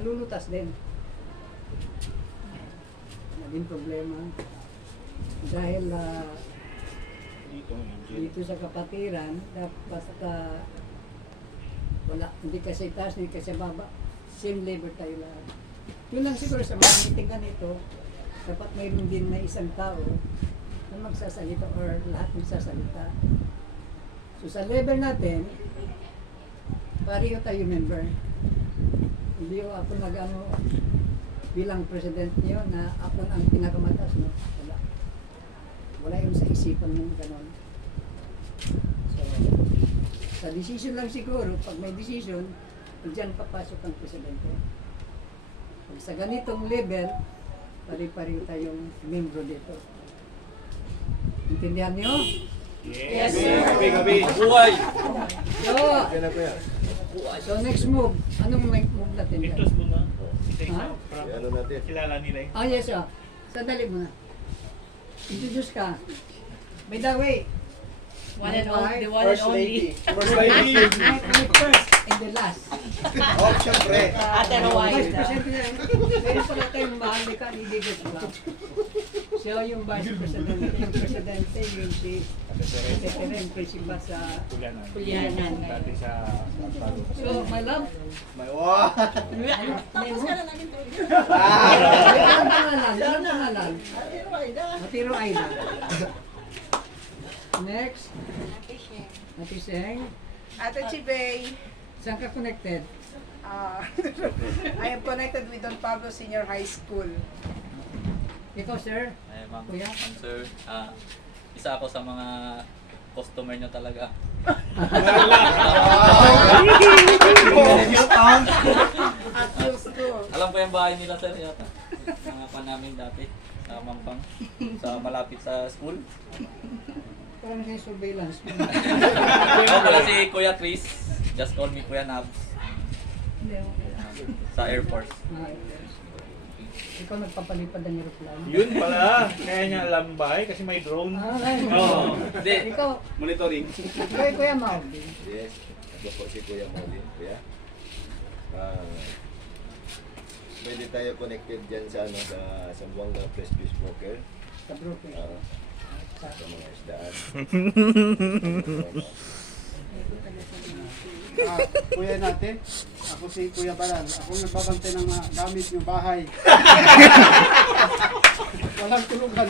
nalulutas din. Naging problema. Dahil dito sa kapatiran, basta wala, hindi kasi taas, hindi kasi baba. Same labor tayo lahat. Yun lang siguro sa mga meeting ganito, dapat mayroon din na isang tao na magsasalita or lahat magsasalita. So sa level natin, pareho tayo member. Hindi ako nag-ano bilang president niyo na ako ang pinakamataas, no? Wala. Wala yung sa isipan ng ganon. So, sa decision lang siguro, pag may decision, diyan papasok ang presidente. Pag sa ganitong level, pare-pareho tayong membro dito. Intindihan niyo? Yes, sir. Gabi. Buhay. So next move, anong move natin dyan? Introduce mo na. Ha? Ano natin? Kilala nila eh. Oh yes, oh. Sandali muna. Introduce ka. By the way, One and only, the one and only. First lady. my first and the last. Oh, syempre. Ate Vice Rowaida. President na yun. Meron pala tayong mahal ni Kanigigit Club. Siya yung Vice President, yung Presidente, yung si Secretary Principal sa Julianan. Dati sa Palo. So, my love, May wow. Tapos ka na namin to. ang pangalan? Matiro Aida. Next, Ate Seng. Ate Chibay, Saan ka connected? I am connected with Don Pablo Senior High School. Ikaw, sir? Ay, ma'am. Kuya? Ma'am, sir. Isa ako sa mga customer nyo talaga. At yung school. Alam ko yung bahay nila, sir, yata. Mga pa namin dati. Sa Mampang. Sa malapit sa school. Parang kayo surveillance. Ako pala si Kuya Chris. Just call me Kuya Nabs. Sa Air Force. Ikaw nagpapalipad ng aeroplano. Yun pala. Kaya niya alam bahay kasi may drone. Oo. Hindi. Ikaw, Monitoring. Kuya Mau. Yes. Ako po si Kuya Molly. Kuya. Pwede tayo connected dyan sa ano sa Zamboanga Fresh Fish Broker. Sa Brooklyn. Sa mga isdaan. Kuya natin, ako si Kuya Balan. Ako nagbabantay ng mga gamit yung bahay. Walang tulugan.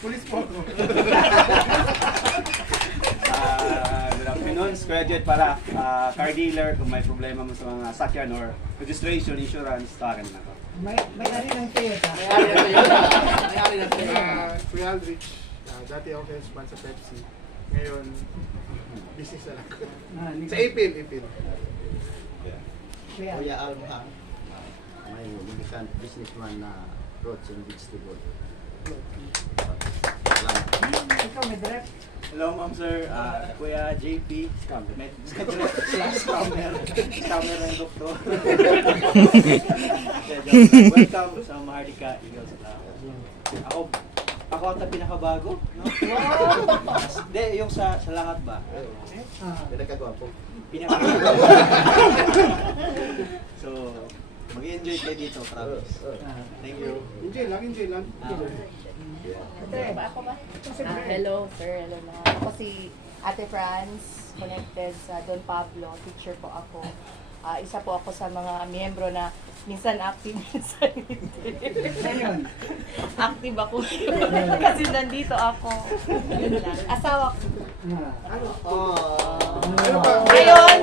Pulis po ako. Good afternoon, Kuya Jed para car dealer kung may problema mo sa mga sakyan or registration, insurance, tawagan na ako. May-ari ng Toyota. Kuya Aldrich, dati ako salesman sa Pepsi. Ngayon, business na lang. Sa Ipil. Kuya. Kuya Almahang, may lumikan businessman na fruits and vegetable. Salamat. Ikaw may direct. Hello ma'am sir, Kuya JP, scammer ng doktor. Welcome sa Mahardika Eagles. Ako ang pinakabago, no? Hindi, yung sa lahat ba? Pinagkagwapo. Pinakabago. So, mag-enjoy kayo dito, promise. Thank you. Enjoy lang. Hello, sir. Hello na. Ako si Ate Franz, connected sa Don Pablo. Teacher po ako. Isa po ako sa mga miyembro na minsan active, minsan hindi. Ayun. Active ako. Kasi nandito ako. Yun lang. Asawa ko. Ah. Ngayon,